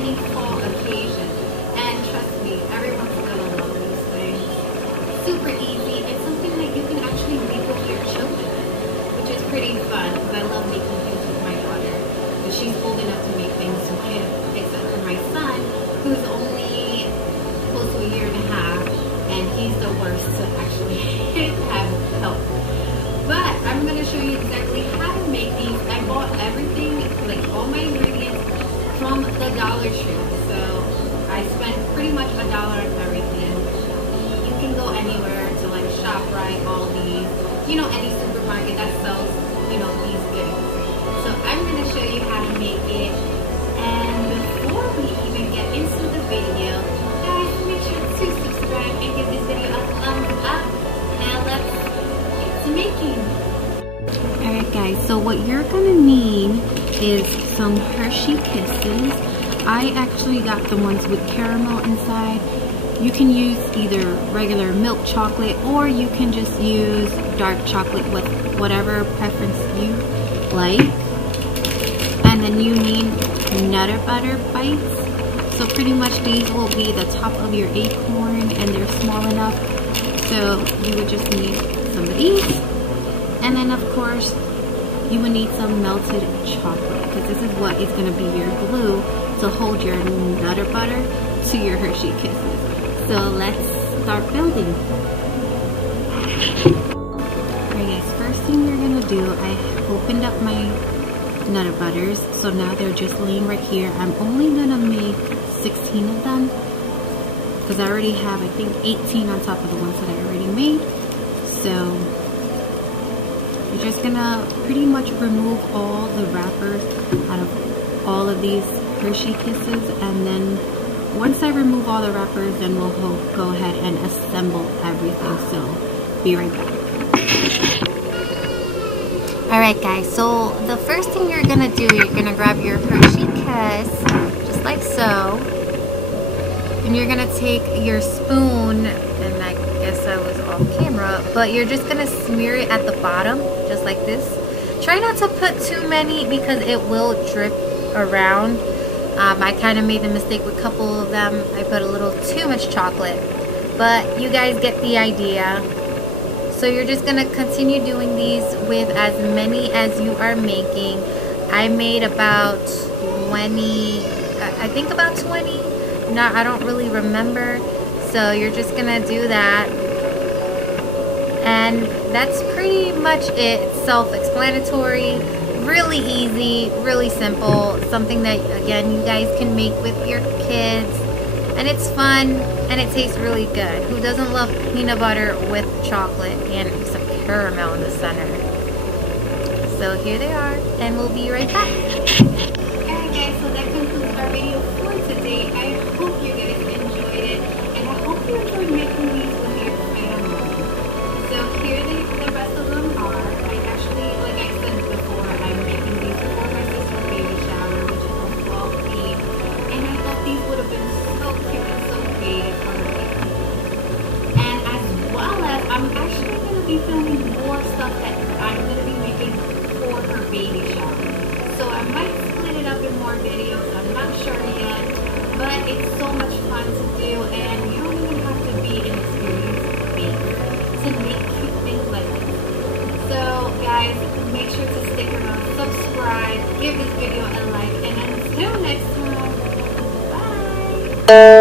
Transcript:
any fall occasion. And trust me, everyone's gonna love these things. Super easy. It's something that you can actually make with your children, which is pretty fun because I love making things with my daughter. But she's old enough to make things with him, except for my son, who's only close to a year and a half, and he's the worst to actually have help. But I'm going to show you exactly how to make these. I bought everything, like all my ingredients, from the Dollar Tree. So I spent pretty much $1 on everything. You can go anywhere to like ShopRite, Aldi, you know, any supermarket that sells, you know, these goodies. So I'm going to show you how to make it. And before we even get into the video, guys, make sure to subscribe and give this video a thumbs up. Now let's get to making. Alright guys, so what you're gonna need is some Hershey Kisses. I actually got the ones with caramel inside. You can use either regular milk chocolate or you can just use dark chocolate with whatever preference you like. And then you need Nutter Butter bites. So pretty much these will be the top of your acorn and they're small enough. So you would just need some of these. And then of course, you would need some melted chocolate because this is what is going to be your glue to hold your Nutter Butter to your Hershey Kisses. So let's start building. Alright guys, first thing you're going to do, I opened up my Nutter Butters. So now they're just laying right here. I'm only going to make 16 of them because I already have, I think, 18 on top of the ones that I already made. So you're just gonna pretty much remove all the wrappers out of all of these Hershey Kisses, and then once I remove all the wrappers, then we'll go ahead and assemble everything. So be right back. Alright guys, so the first thing you're gonna do, you're gonna grab your Hershey Kiss, just like so, and you're gonna take your spoon, and I guess I was off camera, but you're just gonna smear it at the bottom just like this. Try not to put too many because it will drip around. I kind of made the mistake with a couple of them. I put a little too much chocolate, but you guys get the idea. So you're just gonna continue doing these with as many as you are making. I made about 20, I think about 20. I don't really remember. So you're just gonna do that, and that's pretty much it. Self-explanatory, really easy, really simple, something that again you guys can make with your kids, and it's fun and it tastes really good. Who doesn't love peanut butter with chocolate and some caramel in the center? So here they are, and we'll be right back. Alright guys, so that concludes our video for today. I hope you guys enjoyed it, and I hope you enjoyed making these with your family. So here the rest of them are. I actually, like I said before, I'm making these for my sister's baby shower, which is on 12 feet. And I thought these would have been so cute and so creative for her baby. And as well as, I'm actually going to be filming more stuff that I'm going to be making for her baby shower. So I might split it up in more videos. I'm not sure yet. But it's so much fun to do, and you don't even have to be an experienced baker to make cute things like this. So guys, make sure to stick around, subscribe, give this video a like, and until next time, bye!